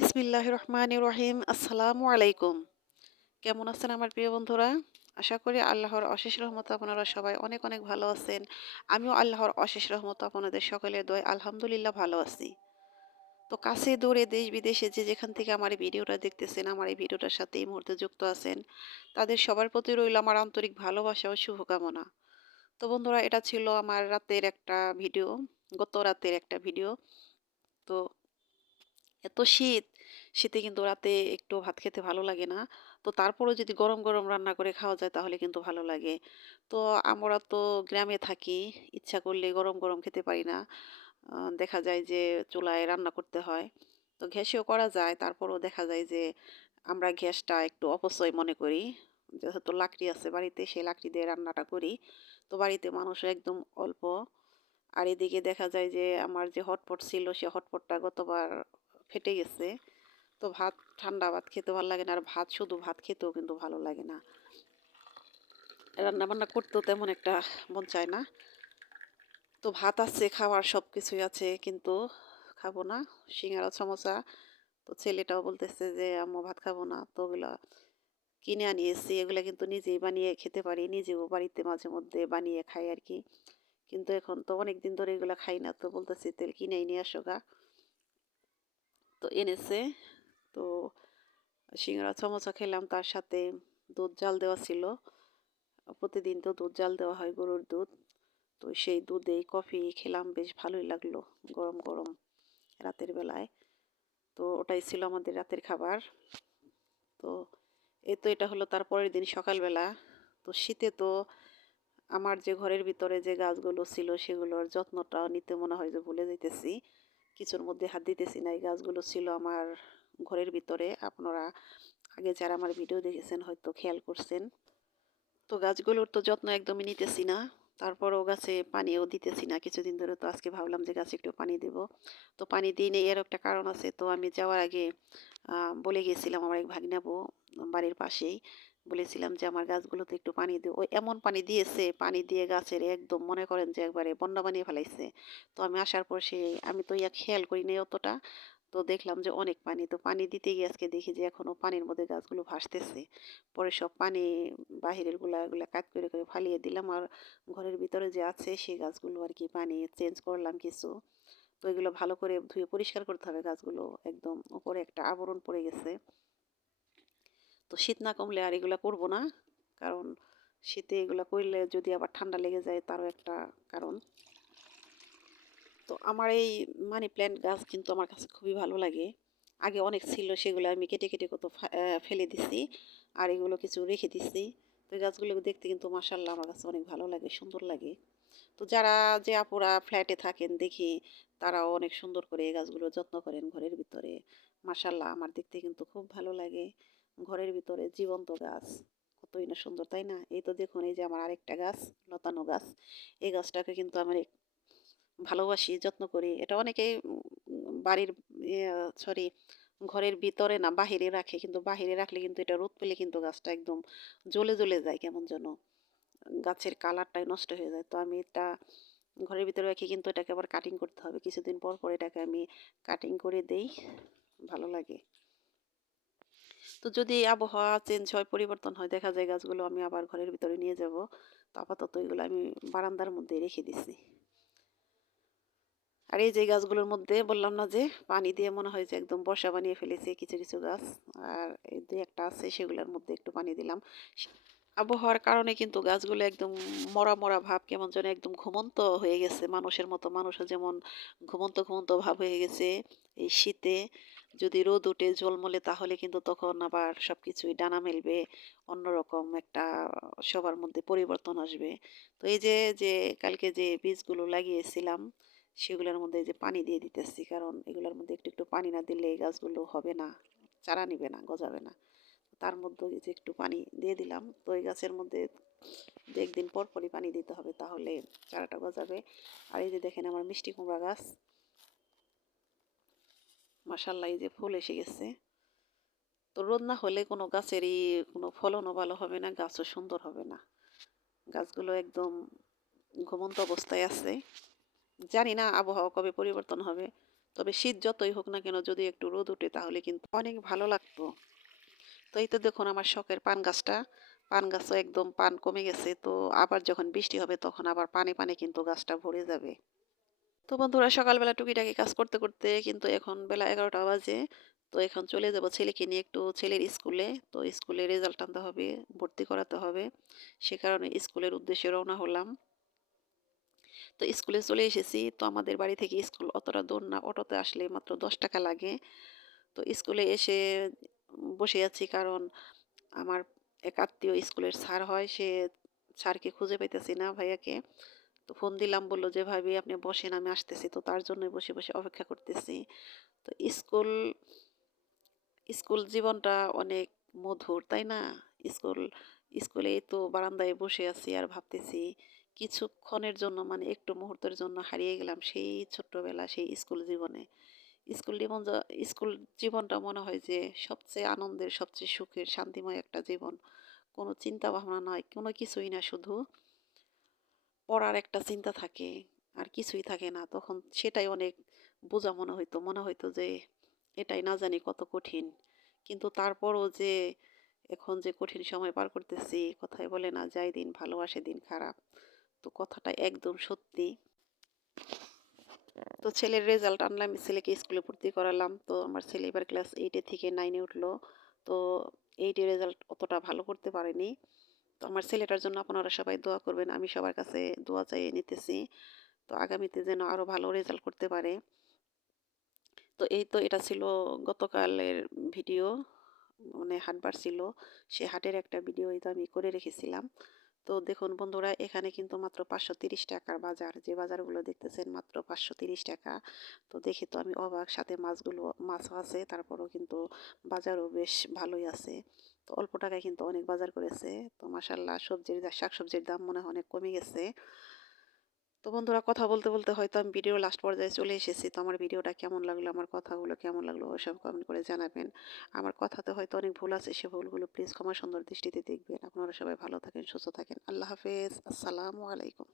বিসমিল্লাহির রহমানির রহিম। আসসালামু আলাইকুম। কেমন আছেন আমার প্রিয় বন্ধুরা? আশা করি আল্লাহর অশেষ রহমতে আপনারা সবাই অনেক অনেক ভালো আছেন। আমিও আল্লাহর অশেষ রহমতে আপনাদের সকলের দয়ায় আলহামদুলিল্লাহ ভালো আছি। তো কাছে দূরে দেশ বিদেশে যে যেখান থেকে আমার এই ভিডিওটা দেখতেছেন, আমার এই ভিডিওটার সাথে এই মুহূর্তে যুক্ত আছেন, তাদের সবার প্রতি রইল আমার আন্তরিক ভালোবাসা ও শুভকামনা। তো বন্ধুরা, এটা ছিল আমার রাতের একটা ভিডিও, গত রাতের একটা ভিডিও। তো এত শীত, শীতে কিন্তু রাতে একটু ভাত খেতে ভালো লাগে না। তো তারপরেও যদি গরম, গরম রান্না করে খাওয়া যায় তাহলে কিন্তু ভালো লাগে। তো আমরা তো গ্রামে থাকি, ইচ্ছা করলে গরম, গরম খেতে পারি না। দেখা যায় যে চুলায় রান্না করতে হয়। তো গ্যাসেও করা যায়, তারপরেও দেখা যায় যে আমরা গ্যাসটা একটু অপচয় মনে করি। যেহেতু লাকড়ি আছে বাড়িতে, সেই লাকড়ি দিয়ে রান্নাটা করি। তো বাড়িতে মানুষও একদম অল্প। আর এদিকে দেখা যায় যে আমার যে হটপট ছিল সে হটপটটা গতবার ফেটে গেছে। তো ভাত, ঠান্ডা ভাত খেতে ভালো লাগে না। আর ভাত, শুধু ভাত খেতেও কিন্তু ভালো লাগে না। রান্না বান্না করতেও তেমন একটা মন চায় না। তো ভাত আছে, খাওয়ার সব কিছুই আছে, কিন্তু খাবো না। সিঙ্গারা, সমোসা। তো ছেলেটাও বলতেছে যে আম্মু ভাত খাবো না। তো ওগুলা কিনে আনিয়েছি, এগুলা কিন্তু নিজেই বানিয়ে খেতে পারি, নিজেও বাড়িতে মাঝে মধ্যে বানিয়ে খাই আর কি। কিন্তু এখন তো অনেক দিন ধরে এগুলা খাই না, তো বলতেছি তেল কিনেই নিয়ে আসো গা। তো এনেছে। তো সিঙ্গারা, সমোসা খেলাম, তার সাথে দুধ জাল দেওয়া ছিল। প্রতিদিন তো দুধ জাল দেওয়া হয়, গরুর দুধ। তো সেই দুধেই কফি খেলাম, বেশ ভালোই লাগলো গরম গরম রাতের বেলায়। তো ওটাই ছিল আমাদের রাতের খাবার। তো এই তো এটা হলো তার পরের দিন সকালবেলা। তো শীতে তো আমার যে ঘরের ভিতরে যে গাছগুলো ছিল সেগুলোর যত্নটাও নিতে মনে হয় যে ভুলে যাইতেছি। কিছুর মধ্যে হাত দিতেছি না। এই গাছগুলো ছিল আমার ঘরের ভিতরে। আপনারা আগে যারা আমার ভিডিও দেখেছেন হয়তো খেয়াল করছেন। তো গাছগুলোর তো যত্ন একদমই নিতেছি না। তারপরও গাছে পানিও দিতেছি না কিছুদিন ধরে। তো আজকে ভাবলাম যে গাছে একটু পানি দেব। তো পানি দিই নাই, এর একটা কারণ আছে। তো আমি যাওয়ার আগে বলে গিয়েছিলাম আমার এক ভাগিনাবু বাড়ির পাশেই। বলেছিলাম যে আমার গাছগুলোতে একটু পানি দিও। ওই এমন পানি দিয়েছে, পানি দিয়ে গাছের একদম মনে করেন যে একবারে বন্যা বানিয়ে ফেলাইছে। তো আমি আসার পর আমি তো খেয়াল করি নাই অতটা। তো দেখলাম যে অনেক পানি। তো পানি দিতে গিয়ে আজকে দেখি যে এখনো পানির মধ্যে গাছগুলো ভাসতেছে। পরে সব পানি বাহিরের এগুলা কাট করে করে ফালিয়ে দিলাম। আর ঘরের ভিতরে যে আছে সেই গাছগুলো আর কি পানি চেঞ্জ করলাম কিছু। তো এগুলো ভালো করে ধুয়ে পরিষ্কার করতে হবে গাছগুলো। একদম উপরে একটা আবরণ পড়ে গেছে। তো শীত না কমলে আর এগুলা করব না। কারণ শীতে এগুলা করলে যদি আবার ঠান্ডা লেগে যায় তারও একটা কারণ। তো আমার এই মানি প্ল্যান্ট গাছ কিন্তু আমার কাছে খুবই ভালো লাগে। আগে অনেক ছিল, সেগুলো আমি কেটে কেটে কত ফেলে দিছি। আর এগুলো কিছু রেখে দিছি। তো এই গাছগুলো দেখতে কিন্তু মাশাআল্লাহ আমার কাছে অনেক ভালো লাগে, সুন্দর লাগে। তো যারা যে আপুরা ফ্ল্যাটে থাকেন দেখি, তারাও অনেক সুন্দর করে এই গাছগুলো যত্ন করেন ঘরের ভিতরে। মাশাআল্লাহ আমার দেখতে কিন্তু খুব ভালো লাগে। ঘরের ভিতরে জীবন্ত গাছ কতই না সুন্দর, তাই না? এই তো দেখুন, এই যে আমার আরেকটা গাছ, লতানো গাছ। এই গাছটাকে কিন্তু আমি ভালোবাসি, যত্ন করি। এটা অনেকেই বাড়ির সরি, ঘরের ভিতরে না বাহিরে রাখে। কিন্তু বাহিরে রাখলে কিন্তু এটা রোদ পেলে কিন্তু গাছটা একদম জ্বলে জ্বলে যায় কেমন যেন। গাছের কালারটাই নষ্ট হয়ে যায়। তো আমি এটা ঘরের ভিতরে রাখি, কিন্তু এটাকে আবার কাটিং করতে হবে। কিছুদিন পর পর এটাকে আমি কাটিং করে দেই। ভালো লাগে। তো যদি আবহাওয়া চেঞ্জ হয়, পরিবর্তন হয়, দেখা যায় গাছগুলো আমি আবার ঘরের ভিতরে নিয়ে যাব। তো আপাতত এগুলো আমি বারান্দার মধ্যে রেখে দিছি। আর এই যে গাছগুলোর মধ্যে বললাম না যে পানি দিয়ে মনে হয় যে একদম বর্ষা বানিয়ে ফেলেছে কিছু কিছু গাছ। আর এই দুই একটা আছে, সেগুলোর মধ্যে একটু পানি দিলাম। আবহাওয়ার কারণে কিন্তু গাছগুলো একদম মরা মরা ভাব, কেমন যেন একদম ঘুমন্ত হয়ে গেছে মানুষের মতো। মানুষও যেমন ঘুমন্ত ঘুমন্ত ভাব হয়ে গেছে এই শীতে। যদি রোদ উঠে ঝলমলে তাহলে কিন্তু তখন আবার সবকিছুই ডানা মেলবে, অন্যরকম একটা সবার মধ্যে পরিবর্তন আসবে। তো এই যে যে কালকে যে বীজগুলো লাগিয়েছিলাম সেগুলোর মধ্যে যে পানি দিয়ে দিতেছি, কারণ এগুলোর মধ্যে একটু একটু পানি না দিলে এই গাছগুলো হবে না, চারা নিবে না, গজাবে না। তার মধ্যে এই যে একটু পানি দিয়ে দিলাম। তো এই গাছের মধ্যে দু একদিন পর পরই পানি দিতে হবে, তাহলে চারাটা গজাবে। আর এই যে দেখেন আমার মিষ্টি কুমড়া গাছ, মাশাআল্লাহ এই যে ফুল এসে গেছে। তো রোদ না হলে কোনো গাছেরই কোনো ফলনও ভালো হবে না, গাছও সুন্দর হবে না। গাছগুলো একদম ঘুমন্ত অবস্থায় আছে। জানি না আবহাওয়া কবে পরিবর্তন হবে। তবে শীত যতই হোক না কেন যদি একটু রোদ ওঠে তাহলে কিন্তু অনেক ভালো লাগতো। তো এই তো দেখুন আমার শখের পান গাছটা, পান গাছও একদম পান কমে গেছে। তো আবার যখন বৃষ্টি হবে তখন আবার পানে, পানে কিন্তু গাছটা ভরে যাবে। তো বন্ধুরা সকালবেলা টুকিটাকি কাজ করতে, করতে কিন্তু এখন বেলা ১১টা বাজে। তো এখন চলে যাব ছেলেকে নিয়ে একটু ছেলের স্কুলে। তো স্কুলে রেজাল্ট আনতে হবে, ভর্তি করাতে হবে। সে কারণে স্কুলের উদ্দেশ্যে রওনা হলাম। তো স্কুলে চলে এসেছি। তো আমাদের বাড়ি থেকে স্কুল অতটা দূর না। অটোতে আসলে মাত্র ৳১০ লাগে। তো স্কুলে এসে বসে আছি কারণ আমার এক আত্মীয় স্কুলের স্যার হয়। স্যারকে খুঁজে পাইতেছি না ভাইয়াকে। তো ফোন দিলাম বলল যে, "ভাবি আপনি বসেন আমি আসতেছি।" তো তার জন্যই বসে, বসে অপেক্ষা করতেছি। তো স্কুল, স্কুল জীবনটা অনেক মধুর, তাই না? স্কুল, স্কুলে এই তো বারান্দায় বসে আছি আর ভাবতেছি কিছুক্ষণের জন্য মানে একটু মুহূর্তের জন্য হারিয়ে গেলাম সেই ছোট্টবেলা, সেই স্কুল জীবনে। স্কুল জীবন যা স্কুল জীবনটা মনে হয় যে সবচেয়ে আনন্দের, সবচেয়ে সুখের, শান্তিময় একটা জীবন। কোনো চিন্তা ভাবনা নয়, কোনো কিছুই না শুধু পড়ার একটা চিন্তা থাকে আর কিছুই থাকে না। তখন সেটাই অনেক বোঝা মনে হইতো। মনে হইতো যে এটাই না জানি কত কঠিন। কিন্তু তারপরও যে এখন যে কঠিন সময় পার করতেছি, কথায় বলে না যায় দিন ভালো আসে দিন খারাপ। তো কথাটা একদম সত্যি। তো ছেলের রেজাল্ট আনলাম, ছেলেকে স্কুলে ভর্তি করালাম। তো আমার ছেলে এবার ক্লাস 8 থেকে 9 এ উঠলো। তো 8 এ রেজাল্ট অতটা ভালো করতে পারেনি। তো আমার ছেলেটার জন্য আপনারা সবাই দোয়া করবেন। আমি সবার কাছে দোয়া চাইয়ে নিতেছি। তো আগামীতে যেন আরো ভালো রেজাল্ট করতে পারে। তো এই তো এটা ছিল গতকালের ভিডিও। মানে হাটবার ছিল। সে হাটের একটা ভিডিও এই তো আমি করে রেখেছিলাম। তো দেখুন বন্ধুরা এখানে কিন্তু মাত্র ৳৫৩০ বাজার। যে বাজারগুলো দেখতেছেন মাত্র ৳৫৩০। তো দেখে তো আমি অবাক। সাথে মাছও আছে। তারপরেও কিন্তু বাজারও বেশ ভালোই আছে। তো অল্প টাকায় কিন্তু অনেক বাজার করেছে। তো মাশাআল্লাহ শাকসবজির দাম মনে হয় অনেক কমে গেছে। তো বন্ধুরা কথা বলতে, বলতে হয়তো আমি ভিডিওর লাস্ট পর্যায়ে চলে এসেছি। তো আমার ভিডিওটা কেমন লাগলো, আমার কথাগুলো কেমন লাগলো ওসব কমেন্ট করে জানাবেন। আমার কথাতে হয়তো অনেক ভুল আছে, সে ভুলগুলো প্লিজ ক্ষমা সুন্দর দৃষ্টিতে দেখবেন। আপনারা সবাই ভালো থাকেন, সুস্থ থাকেন। আল্লাহ হাফেজ। আসসালামু আলাইকুম।